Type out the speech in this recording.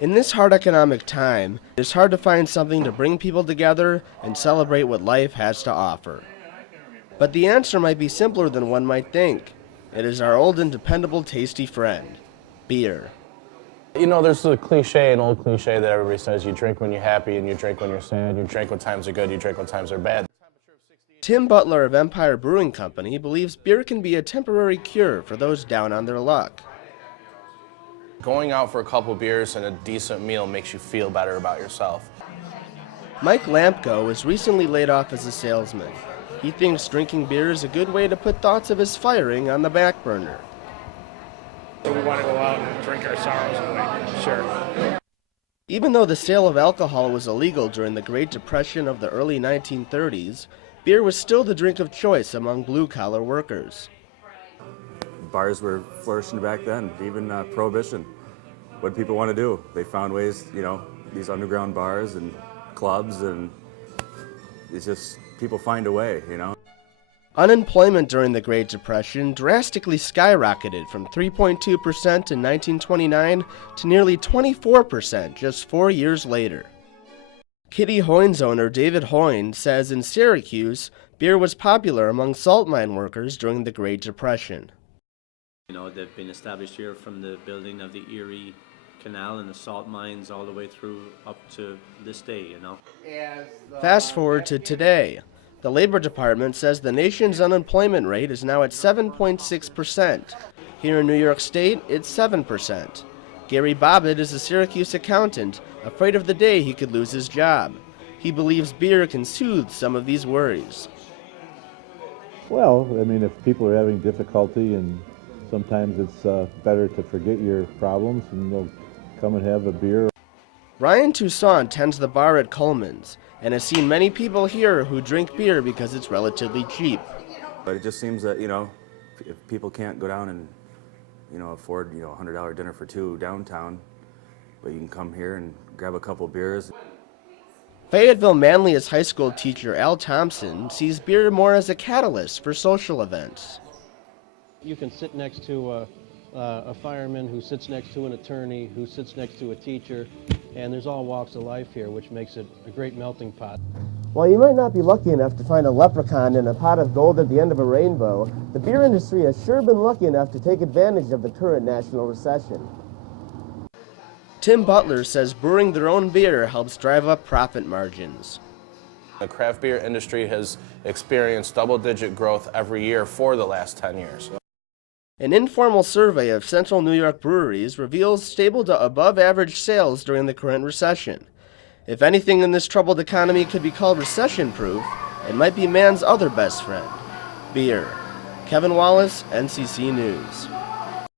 In this hard economic time, it's hard to find something to bring people together and celebrate what life has to offer. But the answer might be simpler than one might think. It is our old and dependable tasty friend, beer. You know, there's an old cliche that everybody says, you drink when you're happy and you drink when you're sad, you drink when times are good, you drink when times are bad. Tim Butler of Empire Brewing Company believes beer can be a temporary cure for those down on their luck. Going out for a couple beers and a decent meal makes you feel better about yourself. Mike Lampko was recently laid off as a salesman. He thinks drinking beer is a good way to put thoughts of his firing on the back burner. We want to go out and drink our sorrows away, sure. Even though the sale of alcohol was illegal during the Great Depression of the early 1930s, beer was still the drink of choice among blue-collar workers. Bars were flourishing back then, even Prohibition. What did people want to do? They found ways, these underground bars and clubs, and it's just, people find a way, Unemployment during the Great Depression drastically skyrocketed from 3.2% in 1929 to nearly 24% just 4 years later. Kitty Hoyne's owner David Hoyne says in Syracuse, beer was popular among salt mine workers during the Great Depression. They've been established here from the building of the Erie Canal and the salt mines all the way through up to this day, Fast forward to today. The Labor Department says the nation's unemployment rate is now at 7.6%. Here in New York State, it's 7%. Gary Bobbitt is a Syracuse accountant, afraid of the day he could lose his job. He believes beer can soothe some of these worries. Well, if people are having difficulty, and sometimes it's better to forget your problems and they'll come and have a beer. Ryan Toussaint tends the bar at Coleman's and has seen many people here who drink beer because it's relatively cheap. But it just seems that, if people can't go down and, afford, a $100 dinner for two downtown, but you can come here and grab a couple beers. Fayetteville Manlius High School teacher Al Thompson sees beer more as a catalyst for social events. You can sit next to a fireman who sits next to an attorney, who sits next to a teacher, and there's all walks of life here, which makes it a great melting pot. While you might not be lucky enough to find a leprechaun in a pot of gold at the end of a rainbow, the beer industry has sure been lucky enough to take advantage of the current national recession. Tim Butler says brewing their own beer helps drive up profit margins. The craft beer industry has experienced double-digit growth every year for the last 10 years. An informal survey of Central New York breweries reveals stable to above-average sales during the current recession. If anything in this troubled economy could be called recession-proof, it might be man's other best friend, beer. Kevin Wallace, NCC News.